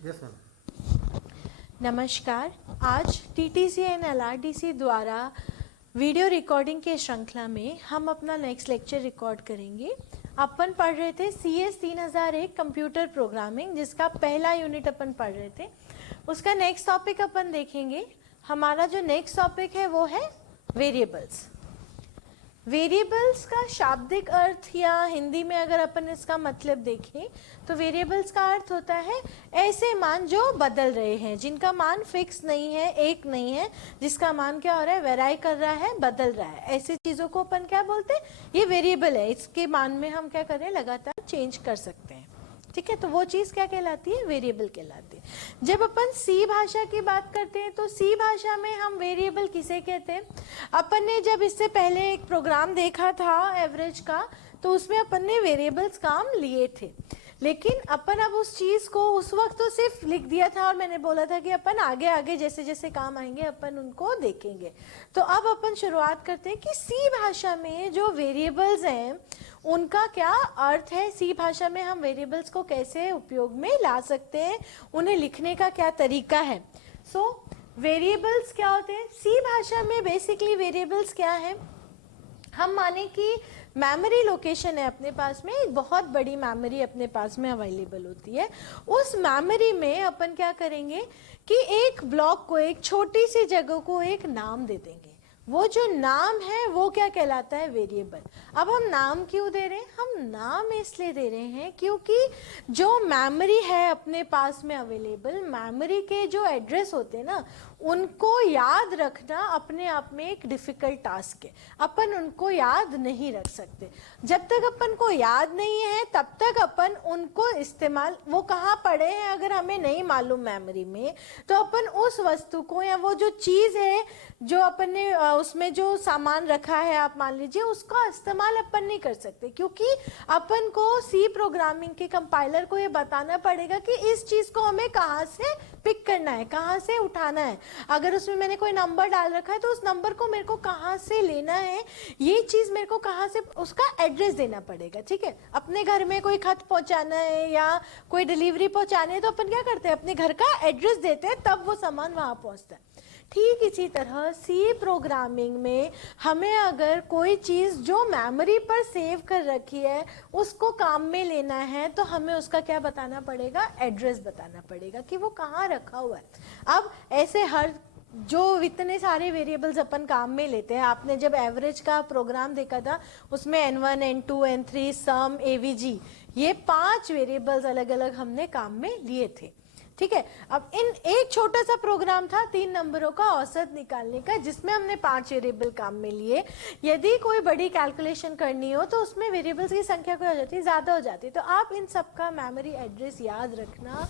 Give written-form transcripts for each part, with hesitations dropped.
Yes ma'am. नमस्कार। आज TTC and LRDC द्वारा वीडियो रिकॉर्डिंग के श्रृंखला में हम अपना नेक्स्ट लेक्चर रिकॉर्ड करेंगे। अपन पढ़ रहे थे CS 3001 कंप्यूटर प्रोग्रामिंग, जिसका पहला यूनिट अपन पढ़ रहे थे। उसका नेक्स्ट टॉपिक अपन देखेंगे। हमारा जो नेक्स्ट टॉपिक है वो है वेरिएबल्स। वेरिएबल्स का शाब्दिक अर्थ या हिंदी में अगर अपन इसका मतलब देखें तो वेरिएबल्स का अर्थ होता है ऐसे मान जो बदल रहे हैं, जिनका मान फिक्स नहीं है, एक नहीं है, जिसका मान क्या हो रहा है, वेराई कर रहा है, बदल रहा है। ऐसी चीज़ों को अपन क्या बोलते हैं, ये वेरिएबल है। इसके मान में हम क्या करें, लगातार चेंज कर सकते हैं। ठीक है, तो वो चीज़ क्या कहलाती है, वेरिएबल कहलाती है। जब अपन सी भाषा की बात करते हैं तो सी भाषा में हम वेरिएबल किसे कहते हैं। अपन ने जब इससे पहले एक प्रोग्राम देखा था एवरेज का, तो उसमें अपन ने वेरिएबल्स काम लिए थे, लेकिन अपन अब उस चीज़ को उस वक्त तो सिर्फ लिख दिया था और मैंने बोला था कि अपन आगे आगे जैसे जैसे काम आएंगे अपन उनको देखेंगे। तो अब अपन शुरुआत करते हैं कि सी भाषा में जो वेरिएबल्स हैं उनका क्या अर्थ है, सी भाषा में हम वेरिएबल्स को कैसे उपयोग में ला सकते हैं, उन्हें लिखने का क्या तरीका है। सो वेरिएबल्स क्या होते हैं सी भाषा में। बेसिकली वेरिएबल्स क्या है, हम माने कि मेमोरी लोकेशन है अपने पास में, एक बहुत बड़ी मेमोरी अपने पास में अवेलेबल होती है। उस मेमोरी में अपन क्या करेंगे कि एक ब्लॉक को, एक छोटी सी जगह को एक नाम दे देंगे। वो जो नाम है वो क्या कहलाता है, वेरिएबल। अब हम नाम क्यों दे रहे हैं, हम नाम इसलिए दे रहे हैं क्योंकि जो मेमोरी है अपने पास में अवेलेबल, मेमोरी के जो एड्रेस होते हैं ना, उनको याद रखना अपने आप में एक डिफिकल्ट टास्क है। अपन उनको याद नहीं रख सकते। जब तक अपन को याद नहीं है तब तक अपन उनको इस्तेमाल, वो कहाँ पड़े हैं अगर हमें नहीं मालूम मेमोरी में, तो अपन उस वस्तु को या वो जो चीज़ है जो अपन ने उसमें जो सामान रखा है, आप मान लीजिए, उसका इस्तेमाल अपन नहीं कर सकते, क्योंकि अपन को सी प्रोग्रामिंग के कंपाइलर को ये बताना पड़ेगा कि इस चीज़ को हमें कहाँ से पिक करना है, कहाँ से उठाना है। अगर उसमें मैंने कोई नंबर डाल रखा है तो उस नंबर को मेरे को कहाँ से लेना है, ये चीज़ मेरे को कहाँ से, उसका एड्रेस देना पड़ेगा। ठीक है, अपने घर में कोई खत पहुँचाना है या कोई डिलीवरी पहुँचानी है तो अपन क्या करते हैं, अपने घर का एड्रेस देते हैं, तब वो सामान वहाँ पहुँचता है। ठीक इसी तरह सी प्रोग्रामिंग में हमें अगर कोई चीज़ जो मेमोरी पर सेव कर रखी है उसको काम में लेना है तो हमें उसका क्या बताना पड़ेगा, एड्रेस बताना पड़ेगा कि वो कहाँ रखा हुआ है। अब ऐसे हर जो इतने सारे वेरिएबल्स अपन काम में लेते हैं, आपने जब एवरेज का प्रोग्राम देखा था उसमें N1, N2, N3, सम, AVG, ये 5 वेरिएबल्स अलग अलग हमने काम में लिए थे। ठीक है, अब इन एक छोटा सा प्रोग्राम था 3 नंबरों का औसत निकालने का, जिसमें हमने 5 वेरिएबल काम में लिए। यदि कोई बड़ी कैलकुलेशन करनी हो तो उसमें वेरिएबल्स की संख्या क्या हो जाती है, ज़्यादा हो जाती है। तो आप इन सब का मेमोरी एड्रेस याद रखना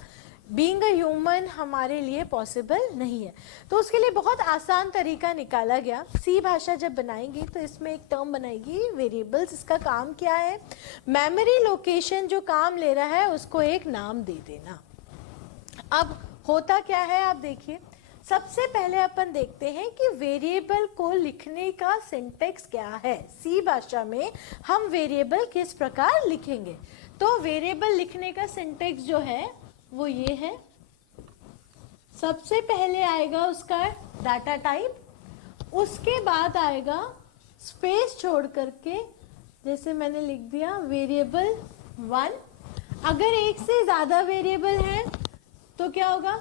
बीइंग अ ह्यूमन हमारे लिए पॉसिबल नहीं है। तो उसके लिए बहुत आसान तरीका निकाला गया। सी भाषा जब बनाएंगी तो इसमें एक टर्म बनाएगी वेरिएबल्स। इसका काम क्या है, मेमोरी लोकेशन जो काम ले रहा है उसको एक नाम दे देना। अब होता क्या है, आप देखिए, सबसे पहले अपन देखते हैं कि वेरिएबल को लिखने का सिंटेक्स क्या है। सी भाषा में हम वेरिएबल किस प्रकार लिखेंगे। तो वेरिएबल लिखने का सिंटेक्स जो है वो ये है। सबसे पहले आएगा उसका डाटा टाइप, उसके बाद आएगा स्पेस छोड़ करके, जैसे मैंने लिख दिया वेरिएबल 1। अगर एक से ज्यादा वेरिएबल है तो क्या होगा,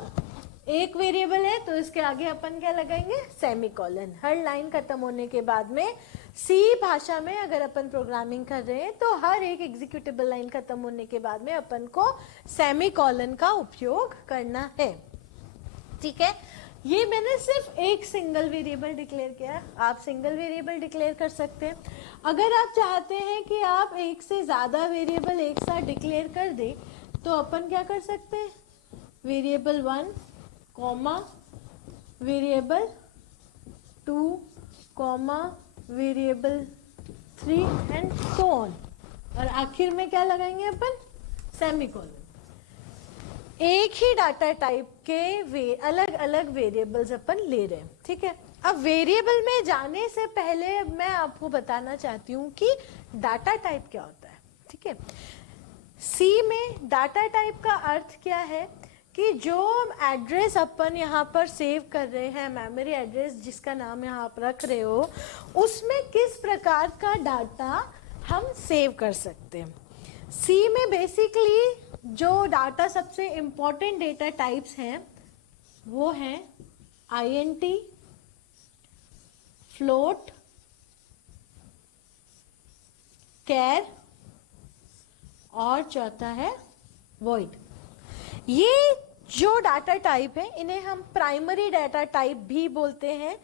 एक वेरिएबल है तो इसके आगे अपन क्या लगाएंगे, सेमीकोलन। हर लाइन खत्म होने के बाद में, सी भाषा में अगर अपन प्रोग्रामिंग कर रहे हैं तो हर एक एग्जीक्यूटेबल लाइन खत्म होने के बाद में अपन को सेमीकोलन का उपयोग करना है। ठीक है, ये मैंने सिर्फ एक सिंगल वेरिएबल डिक्लेयर किया। आप सिंगल वेरिएबल डिक्लेयर कर सकते हैं। अगर आप चाहते हैं कि आप एक से ज्यादा वेरिएबल एक साथ डिक्लेयर कर दें तो अपन क्या कर सकते हैं, variable 1, comma variable 2, comma variable 3 and so on, और आखिर में क्या लगाएंगे अपन, सेमीकोलन। एक ही डाटा टाइप के अलग अलग वेरिएबल्स अपन ले रहे हैं। ठीक है, अब वेरिएबल में जाने से पहले मैं आपको बताना चाहती हूँ कि डाटा टाइप क्या होता है। ठीक है, सी में डाटा टाइप का अर्थ क्या है कि जो एड्रेस अपन यहाँ पर सेव कर रहे हैं, मेमोरी एड्रेस जिसका नाम यहाँ आप रख रहे हो, उसमें किस प्रकार का डाटा हम सेव कर सकते हैं। सी में बेसिकली जो डाटा सबसे इम्पोर्टेंट डेटा टाइप्स हैं वो हैं INT, फ्लोट, कैर और चौथा है वॉइड। ये जो डाटा टाइप है इन्हें हम प्राइमरी डाटा टाइप भी बोलते हैं।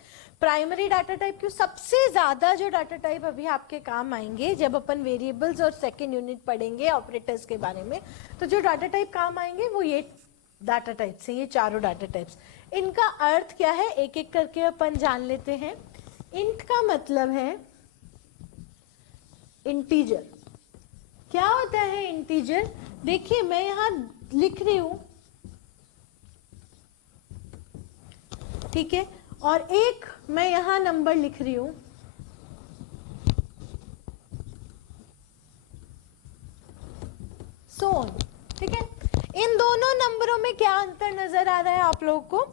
प्राइमरी डाटा टाइप क्यों? सबसे ज्यादा जो डाटा टाइप अभी आपके काम आएंगे जब अपन वेरिएबल्स और सेकेंड यूनिट पढ़ेंगे ऑपरेटर्स के बारे में, तो जो डाटा टाइप काम आएंगे वो ये डाटा टाइप्स हैं, ये चारों डाटा टाइप्स। इनका अर्थ क्या है एक एक करके अपन जान लेते हैं। इंट का मतलब है इंटीजर। क्या होता है इंटीजर? देखिए मैं यहां लिख रही हूं, ठीक है, और एक मैं यहां नंबर लिख रही हूं, सो ऑन, ठीक है। इन दोनों नंबरों में क्या अंतर नजर आ रहा है आप लोगों को?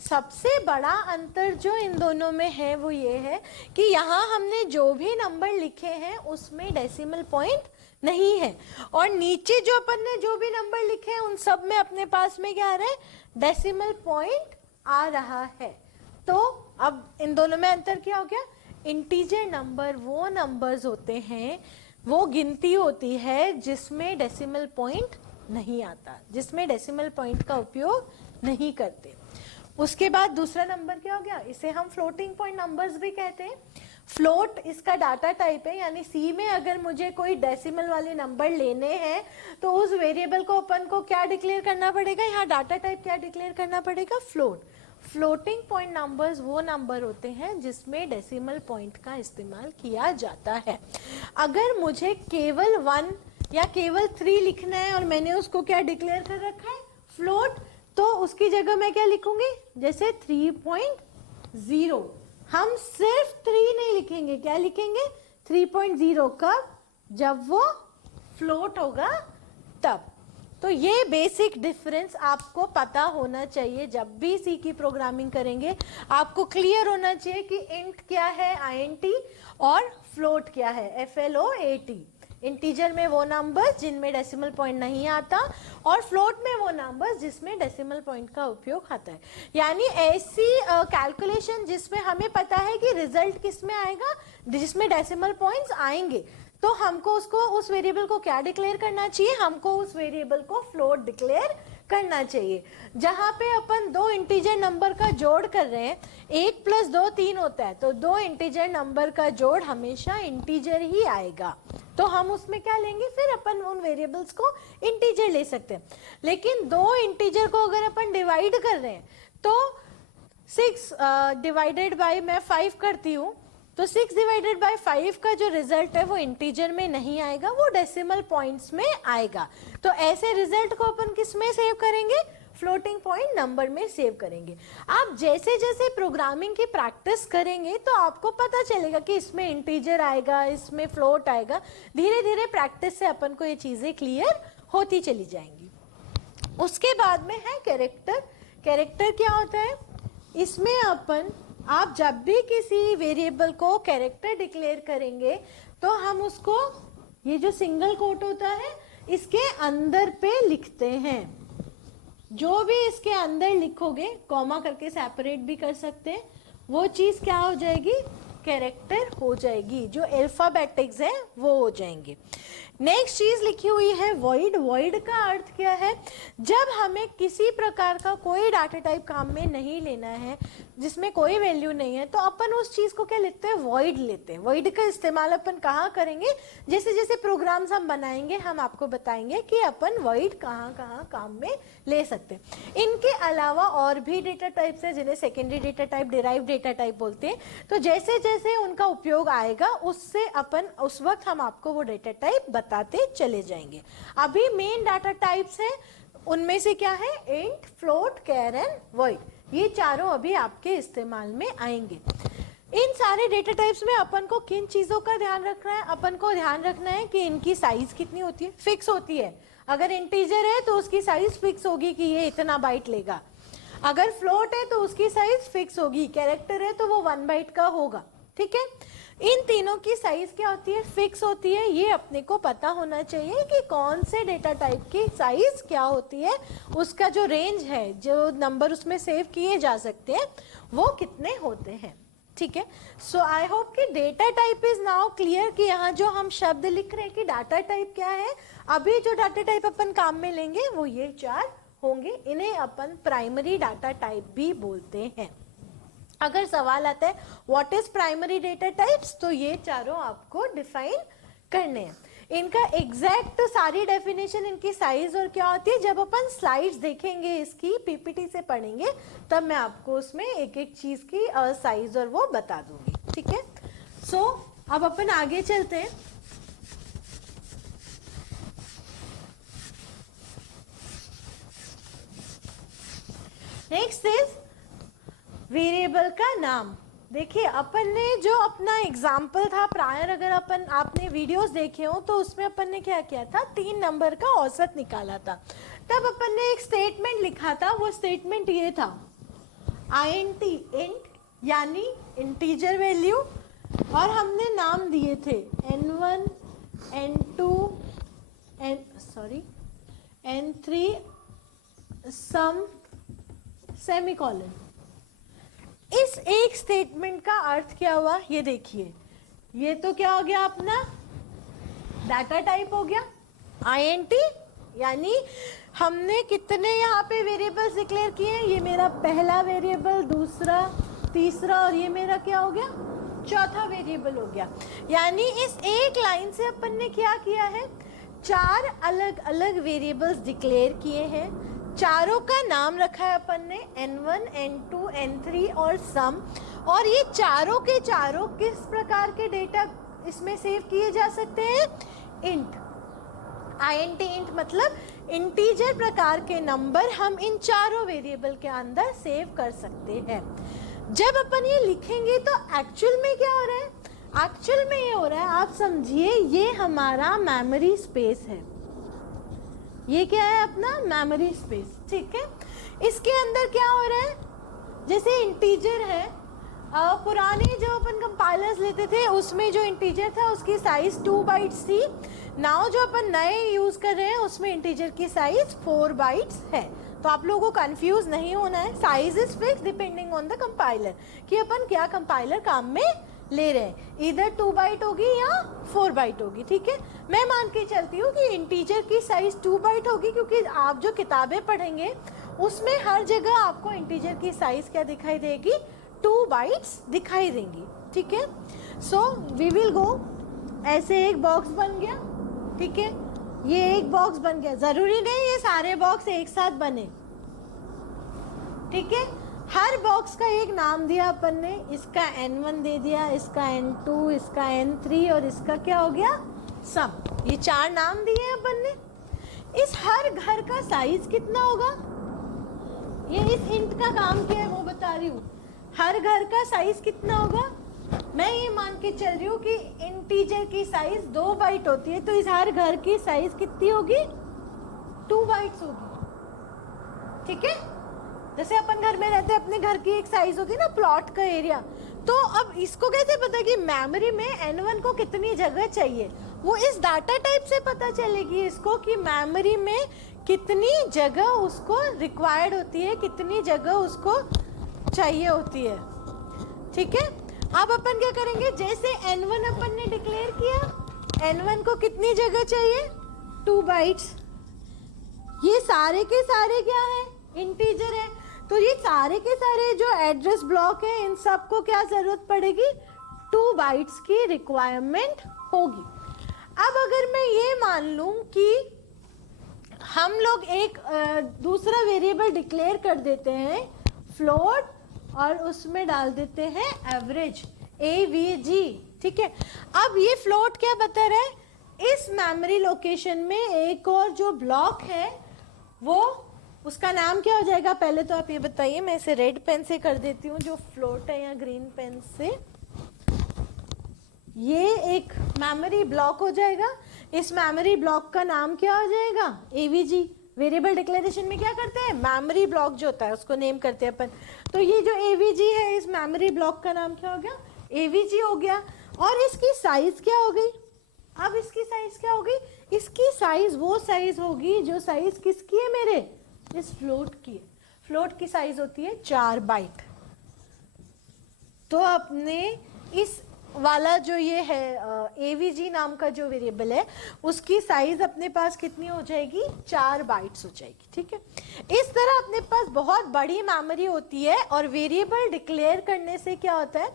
सबसे बड़ा अंतर जो इन दोनों में है वो ये है कि यहाँ हमने जो भी नंबर लिखे हैं उसमें डेसिमल पॉइंट नहीं है, और नीचे जो अपन ने जो भी नंबर लिखे हैं उन सब में अपने पास में क्या आ रहा है? डेसिमल पॉइंट आ रहा है। तो अब इन दोनों में अंतर क्या हो गया? इंटीजर नंबर वो नंबर्स होते हैं, वो गिनती होती है जिसमें डेसिमल पॉइंट नहीं आता, जिसमें डेसिमल पॉइंट का उपयोग नहीं करते। उसके बाद दूसरा नंबर क्या हो गया? इसे हम फ्लोटिंग पॉइंट नंबर्स भी कहते हैं। फ्लोट इसका डाटा टाइप है, यानी सी में अगर मुझे कोई डेसिमल वाले नंबर लेने हैं तो उस वेरिएबल को अपन को क्या डिक्लेयर करना पड़ेगा? यहाँ डाटा टाइप क्या डिक्लेयर करना पड़ेगा? फ्लोट। फ्लोटिंग पॉइंट नंबर्स वो नंबर होते हैं जिसमें डेसिमल पॉइंट का इस्तेमाल किया जाता है। अगर मुझे केवल 1 या केवल 3 लिखना है और मैंने उसको क्या डिक्लेयर कर रखा है? फ्लोट, तो उसकी जगह मैं क्या लिखूंगी? जैसे 3.0। हम सिर्फ 3 नहीं लिखेंगे, क्या लिखेंगे? 3.0। कब? जब वो फ्लोट होगा तब। तो ये बेसिक डिफरेंस आपको पता होना चाहिए। जब भी सी की प्रोग्रामिंग करेंगे आपको क्लियर होना चाहिए कि इंट क्या है INT और फ्लोट क्या है FLOAT। इंटीजर में वो नंबर्स जिनमें डेसिमल पॉइंट नहीं आता और फ्लोट में वो नंबर्स जिसमें डेसिमल पॉइंट का उपयोग आता है। यानी ऐसी कैलकुलेशन जिसमें हमें पता है कि रिजल्ट किस में आएगा, जिसमें डेसिमल पॉइंट्स आएंगे, तो हमको उसको उस वेरिएबल को क्या डिक्लेयर करना चाहिए? हमको उस वेरिएबल को फ्लोट डिक्लेयर करना चाहिए। जहां पे अपन दो इंटीजर नंबर का जोड़ कर रहे हैं, 1 + 2 3 होता है, तो दो इंटीजर नंबर का जोड़ हमेशा इंटीजर ही आएगा। तो हम उसमें क्या लेंगे? फिर अपन उन वेरिएबल्स को इंटीजर ले सकते हैं। लेकिन दो इंटीजर को अगर अपन डिवाइड कर रहे हैं तो 6 डिवाइडेड बाय मैं 5 करती हूँ, तो 6 डिवाइडेड बाय 5 का जो रिजल्ट है वो इंटीजर में नहीं आएगा, वो डेसिमल पॉइंट्स में आएगा। तो ऐसे रिजल्ट को अपन किस में सेव करेंगे? फ्लोटिंग पॉइंट नंबर में सेव करेंगे। आप जैसे जैसे प्रोग्रामिंग की प्रैक्टिस करेंगे तो आपको पता चलेगा कि इसमें इंटीजर आएगा, इसमें फ्लोट आएगा। धीरे धीरे प्रैक्टिस से अपन को ये चीजें क्लियर होती चली जाएंगी। उसके बाद में है कैरेक्टर। कैरेक्टर क्या होता है? इसमें अपन, आप जब भी किसी वेरिएबल को कैरेक्टर डिक्लेयर करेंगे तो हम उसको, ये जो सिंगल कोट होता है इसके अंदर पे लिखते हैं। जो भी इसके अंदर लिखोगे, कॉमा करके सेपरेट भी कर सकते हैं, वो चीज क्या हो जाएगी? कैरेक्टर हो जाएगी। जो अल्फाबेटिक्स है वो हो जाएंगे। नेक्स्ट चीज लिखी हुई है वॉइड। वॉइड का अर्थ क्या है? जब हमें किसी प्रकार का कोई डाटा टाइप काम में नहीं लेना है, जिसमें कोई वैल्यू नहीं है, तो अपन उस चीज को क्या लेते हैं? वॉइड लेते हैं। वॉइड का इस्तेमाल अपन कहाँ करेंगे? जैसे जैसे प्रोग्राम्स हम बनाएंगे हम आपको बताएंगे कि अपन वॉइड कहाँ कहाँ काम में ले सकते हैं। इनके अलावा और भी डेटा टाइप्स हैं जिन्हें secondary data type, derive data type बोलते हैं। तो जैसे जैसे उनका उपयोग आएगा उससे अपन उस वक्त हम आपको वो डेटा टाइप बताते चले जाएंगे। अभी मेन डाटा टाइप्स हैं, उनमें से क्या है? Int, float, char and void. ये चारों अभी आपके इस्तेमाल में आएंगे। इन सारे डेटा टाइप्स में अपन को किन चीजों का ध्यान रखना है? अपन को ध्यान रखना है कि इनकी साइज कितनी होती है, फिक्स होती है। अगर इंटीजर है तो उसकी साइज फिक्स होगी कि ये इतना बाइट लेगा, अगर फ्लोट है तो उसकी साइज फिक्स होगी, कैरेक्टर है तो वो 1 बाइट का होगा, ठीक है। इन तीनों की साइज क्या होती है? फिक्स होती है। ये अपने को पता होना चाहिए कि कौन से डेटा टाइप की साइज क्या होती है, उसका जो रेंज है, जो नंबर उसमें सेव किए जा सकते हैं वो कितने होते हैं, ठीक है। सो आई होप कि data type is now clear कि यहाँ जो हम शब्द लिख रहे हैं कि डाटा टाइप क्या है। अभी जो डाटा टाइप अपन काम में लेंगे वो ये 4 होंगे, इन्हें अपन प्राइमरी डाटा टाइप भी बोलते हैं। अगर सवाल आता है what is primary data types, तो ये चारों आपको डिफाइन करने हैं। इनका एग्जैक्ट सारी डेफिनेशन, इनकी साइज और क्या होती है, जब अपन स्लाइड्स देखेंगे इसकी पीपीटी से पढ़ेंगे तब मैं आपको उसमें एक एक चीज की साइज और वो बता दूंगी, ठीक है। सो अब अपन आगे चलते हैं। नेक्स्ट इज वेरिएबल का नाम। देखिए अपन ने जो अपना एग्जाम्पल था प्रायर, अगर आपने वीडियोस देखे हो तो उसमें अपन ने क्या किया था, 3 नंबर का औसत निकाला था। तब अपन ने एक स्टेटमेंट लिखा था, वो स्टेटमेंट ये था int int यानी इंटीजर वैल्यू, और हमने नाम दिए थे n1 n2 n3 सम सेमीकोलन। इस एक स्टेटमेंट का अर्थ क्या हुआ ये देखिए, ये तो क्या हो गया अपना डाटा टाइप हो गया int, यानी हमने कितने यहाँ पे वेरिएबल्स डिक्लेयर किए हैं, ये मेरा पहला वेरिएबल, दूसरा, तीसरा और ये मेरा क्या हो गया, चौथा वेरिएबल हो गया। यानी इस एक लाइन से अपन ने क्या किया है, 4 अलग अलग वेरिएबल्स डिक्लेयर किए हैं, चारों का नाम रखा है अपन ने n1 n2 n3 और सम, और ये चारों के चारों किस प्रकार के डेटा इसमें सेव किए जा सकते हैं, इंट। int मतलब इंटीजर प्रकार के नंबर हम इन चारों वेरिएबल के अंदर सेव कर सकते हैं। जब अपन ये लिखेंगे तो एक्चुअल में क्या हो रहा है, एक्चुअल में ये हो रहा है, आप समझिए ये हमारा मेमोरी स्पेस है, ये क्या है अपना मेमोरी स्पेस, ठीक है। इसके अंदर क्या हो रहा है, जैसे इंटीजर है, पुराने जो अपन कंपाइलर्स लेते थे उसमें जो इंटीजर था उसकी साइज 2 बाइट्स थी। नाउ जो अपन नए यूज कर रहे हैं उसमें इंटीजर की साइज 4 बाइट्स है। तो आप लोगों को कंफ्यूज नहीं होना है, size is fix depending on the compiler कि अपन क्या कंपाइलर काम में ले रहे हैं, इधर 2 बाइट होगी या 4 बाइट होगी, ठीक है। मैं मान के चलती हूँ कि इंटीजर की साइज 2 बाइट होगी, क्योंकि आप जो किताबें पढ़ेंगे उसमें हर जगह आपको इंटीजर की साइज क्या दिखाई देगी, 2 बाइट्स दिखाई देंगी, ठीक है। सो वी विल गो, ऐसे एक बॉक्स बन गया, ठीक है, ये एक बॉक्स बन गया, जरूरी नहीं ये सारे बॉक्स एक साथ बने, ठीक है। हर बॉक्स का एक नाम दिया अपन ने, इसका n1 दे दिया, इसका n2, इसका n3 और इसका क्या हो गया सम, ये 4 नाम दिए अपन ने। इस हर घर का साइज कितना होगा, ये इस इंट का काम क्या है वो बता रही हूँ, हर घर का साइज कितना होगा। मैं ये मान के चल रही हूँ कि इंटीजर की साइज 2 बाइट होती है, तो इस हर घर की साइज कितनी होगी, 2 बाइट्स होगी, ठीक है। जैसे अपन घर में रहते हैं, अपने घर की एक साइज होती है ना, प्लॉट का एरिया। तो अब इसको कैसे पता कि मेमोरी में n1 को कितनी जगह चाहिए, वो इस डाटा टाइप से पता चलेगी इसको कि मेमोरी में कितनी जगह उसको रिक्वायर्ड होती है, कितनी जगह उसको चाहिए होती है, ठीक है। अब अपन क्या करेंगे, जैसे n1 अपन ने डिक्लेयर किया, n1 को कितनी जगह चाहिए, 2 बाइट्स, ये सारे के सारे क्या है, इंटीजर है, तो ये सारे के सारे जो एड्रेस ब्लॉक है इन सब को क्या जरूरत पड़ेगी, 2 बाइट्स की रिक्वायरमेंट होगी। अब अगर मैं ये मान लूं कि हम लोग एक दूसरा वेरिएबल डिक्लेयर कर देते हैं फ्लोट, और उसमें डाल देते हैं एवरेज AVG, ठीक है। अब ये फ्लोट क्या बता रहा है, इस मेमोरी लोकेशन में एक और जो ब्लॉक है वो उसका नाम क्या हो जाएगा, पहले तो आप ये बताइए, मैं इसे रेड पेन से कर देती हूँ जो फ्लोट है, या ग्रीन पेन से, ये एक मेमोरी ब्लॉक हो जाएगा। इस मेमोरी ब्लॉक का नाम क्या हो जाएगा? एवीजी। वेरिएबल डिक्लेरेशन में क्या करते हैं? मेमोरी ब्लॉक जो होता है उसको नेम करते हैं अपन। तो ये जो एवीजी है, इस मेमोरी ब्लॉक का नाम क्या हो गया? एवीजी हो गया। और इसकी साइज क्या हो गई? अब इसकी साइज क्या होगी? इसकी साइज वो साइज होगी जो साइज किसकी है मेरे? इस फ्लोट की है। फ्लोट की साइज होती है 4 बाइट। तो अपने इस वाला जो ये है एवीजी नाम का जो वेरिएबल है, उसकी साइज अपने पास कितनी हो जाएगी? 4 बाइट्स हो जाएगी। ठीक है, इस तरह अपने पास बहुत बड़ी मेमोरी होती है। और वेरिएबल डिक्लेयर करने से क्या होता है?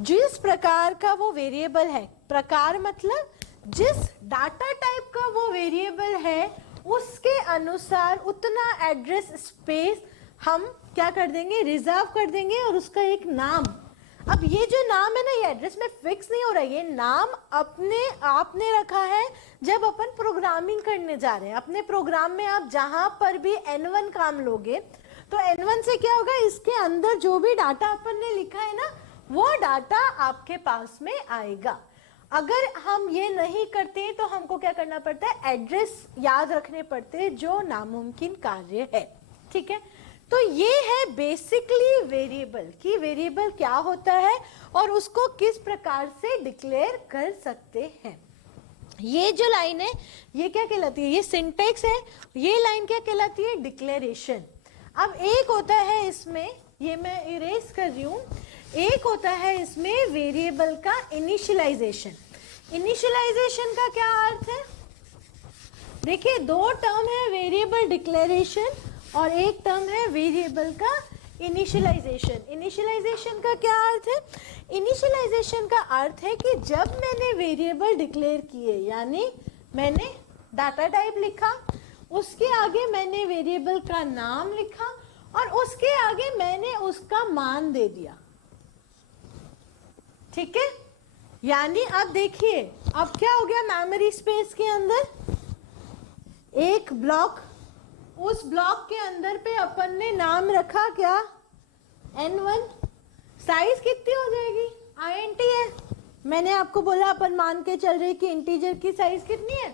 जिस प्रकार का वो वेरिएबल है, प्रकार मतलब जिस डाटा टाइप का वो वेरिएबल है, उसके अनुसार उतना एड्रेस स्पेस हम क्या कर देंगे? रिजर्व कर देंगे। और उसका एक नाम, अब ये जो नाम है ना, ये एड्रेस में फिक्स नहीं हो रहा है, ये नाम अपने आपने रखा है जब अपन प्रोग्रामिंग करने जा रहे हैं। अपने प्रोग्राम में आप जहां पर भी N1 काम लोगे, तो N1 से क्या होगा? इसके अंदर जो भी डाटा अपन ने लिखा है ना, वो डाटा आपके पास में आएगा। अगर हम ये नहीं करते तो हमको क्या करना पड़ता है? एड्रेस याद रखने पड़ते हैं, जो नामुमकिन कार्य है। ठीक है, तो ये है बेसिकली वेरिएबल कि वेरिएबल क्या होता है और उसको किस प्रकार से डिक्लेयर कर सकते हैं। ये जो लाइन है ये क्या कहलाती है? ये सिंटेक्स है। ये लाइन क्या कहलाती है? डिक्लेरेशन। अब एक होता है इसमें, ये मैं इरेज कर रही हूं, एक होता है इसमें वेरिएबल का इनिशियलाइजेशन। इनिशियलाइजेशन का क्या अर्थ है? देखिए, दो टर्म है, वेरिएबल डिक्लेरेशन और एक टर्म है वेरिएबल का इनिशियलाइजेशन। इनिशियलाइजेशन का क्या अर्थ है? इनिशियलाइजेशन का अर्थ है कि जब मैंने वेरिएबल डिक्लेयर किए, यानी मैंने डाटा टाइप लिखा, उसके आगे मैंने वेरिएबल का नाम लिखा और उसके आगे मैंने उसका मान दे दिया। ठीक है, यानी अब देखिए, अब क्या हो गया? मेमोरी स्पेस के अंदर एक ब्लॉक, उस ब्लॉक के अंदर पे अपन ने नाम रखा क्या? N1। साइज कितनी हो जाएगी? INT है। मैंने आपको बोला, अपन मान के चल रहे कि इंटीजर की साइज कितनी है?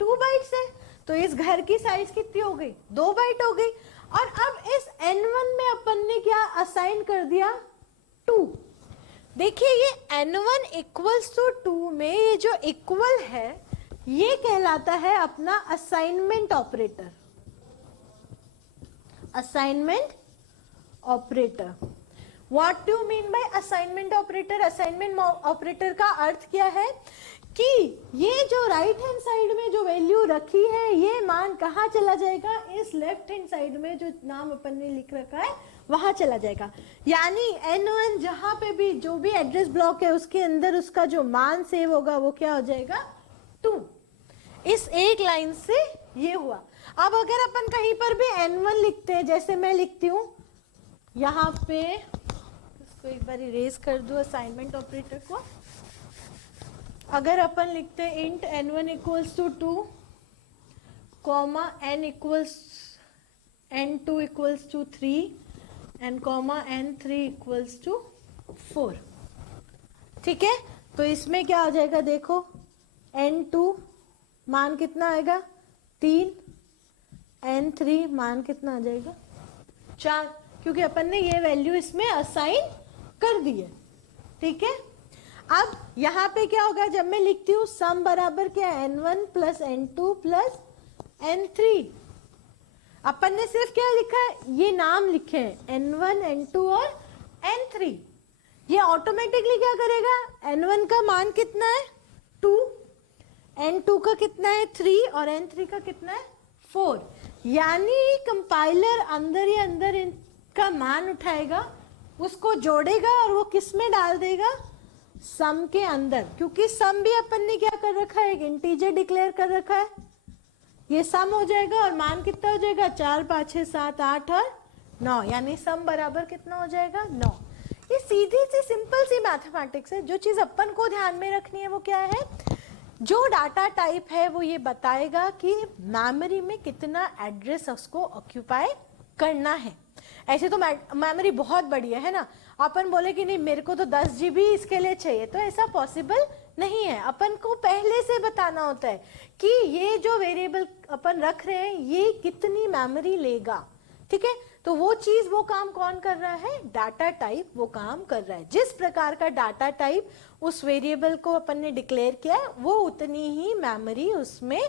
2 बाइट्स है। तो इस घर की साइज कितनी हो गई? 2 बाइट हो गई। और अब इस N1 में अपन ने क्या असाइन कर दिया? 2। देखिए, ये N1 इक्वल्स टू 2 में ये जो इक्वल है, ये कहलाता है अपना assignment operator. Assignment operator. What do mean by assignment operator? Assignment operator का अर्थ क्या है कि ये जो राइट हैंड साइड में जो वैल्यू रखी है, ये मान कहाँ चला जाएगा? इस लेफ्ट हैंड साइड में जो नाम अपन ने लिख रखा है वहां चला जाएगा। यानी N1 जहां पे भी जो भी एड्रेस ब्लॉक है उसके अंदर उसका जो मान सेव होगा वो क्या हो जाएगा? 2। इस एक लाइन से ये हुआ। अब अगर अपन कहीं पर भी N1 लिखते हैं, जैसे मैं लिखती हूं यहाँ पे, इसको एक बार इरेज कर दूं असाइनमेंट ऑपरेटर को। अगर अपन लिखते हैं int N1 equals to 2 comma N equals N2 equals to 3 and comma N3 equals to 4। ठीक है, तो इसमें क्या आ जाएगा? देखो, N2 मान कितना आएगा? 3। N3 मान कितना आ जाएगा? 4, क्योंकि अपन ने ये वैल्यू इसमें असाइन कर दी है। ठीक है, अब यहां पे क्या होगा? जब मैं लिखती हूं सम बराबर क्या? N1 plus N2 plus N3। अपन ने सिर्फ क्या लिखा है? ये नाम लिखे हैं N1, N2 और N3। ये ऑटोमेटिकली क्या करेगा? N1 का मान कितना है? 2, N2 का कितना है? 3 और N3 का कितना है? 4। यानी कंपाइलर अंदर ही अंदर इनका मान उठाएगा, उसको जोड़ेगा और वो किस में डाल देगा? सम के अंदर। क्योंकि सम भी अपन ने क्या कर रखा है? एक इंटीजर डिक्लेयर कर रखा है। ये सम हो जाएगा और मान कितना हो जाएगा? 4, 5, 6, 7, 8 और 9। यानी सम बराबर कितना हो जाएगा? 9। ये सीधी सी सिंपल सी मैथमेटिक्स है। जो चीज अपन को ध्यान में रखनी है वो क्या है? जो डाटा टाइप है वो ये बताएगा कि मेमोरी में कितना एड्रेस उसको ऑक्यूपाई करना है। ऐसे तो मेमोरी बहुत बड़ी है ना। अपन बोले कि नहीं मेरे को तो 10 GB इसके लिए चाहिए, तो ऐसा पॉसिबल नहीं है। अपन को पहले से बताना होता है कि ये जो वेरिएबल अपन रख रहे हैं ये कितनी मेमोरी लेगा, ठीक है। तो वो चीज, वो काम कौन कर रहा है, डाटा टाइप वो काम कर रहा है। जिस प्रकार का डाटा टाइप उस वेरिएबल को अपन ने डिक्लेयर किया है वो उतनी ही मेमोरी उसमें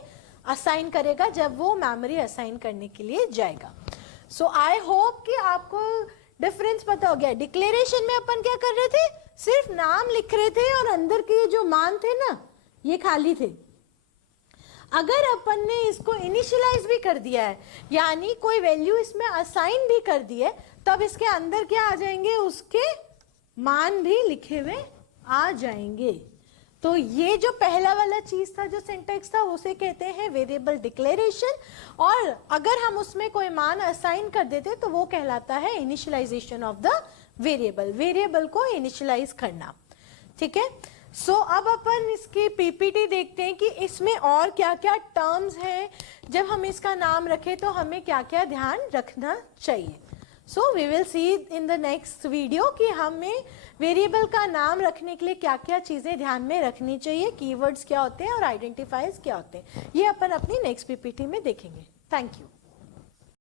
असाइन करेगा जब वो मेमोरी असाइन करने के लिए जाएगा। सो आई होप कि आपको डिफरेंस पता हो गया। डिक्लेरेशन में अपन क्या कर रहे थे, सिर्फ नाम लिख रहे थे और अंदर के जो मान थे ना ये खाली थे। अगर अपन ने इसको इनिशियलाइज भी कर दिया है, यानी कोई वैल्यू इसमें असाइन भी कर दी है, तब इसके अंदर क्या आ जाएंगे, उसके मान भी लिखे हुए आ जाएंगे। तो ये जो पहला वाला चीज था, जो सिंटैक्स था, उसे कहते हैं वेरिएबल डिक्लेरेशन। और अगर हम उसमें कोई मान असाइन कर देते तो वो कहलाता है initialization of the variable, variable को इनिशियलाइज करना, ठीक है। सो अब अपन इसकी पीपीटी देखते हैं कि इसमें और क्या क्या टर्म्स हैं, जब हम इसका नाम रखें तो हमें क्या क्या ध्यान रखना चाहिए। So we will see in the next video कि हमें वेरिएबल का नाम रखने के लिए क्या क्या चीजें ध्यान में रखनी चाहिए, कीवर्ड्स क्या होते हैं और आइडेंटिफायर्स क्या होते हैं, ये अपन अपनी नेक्स्ट पीपीटी में देखेंगे। Thank you.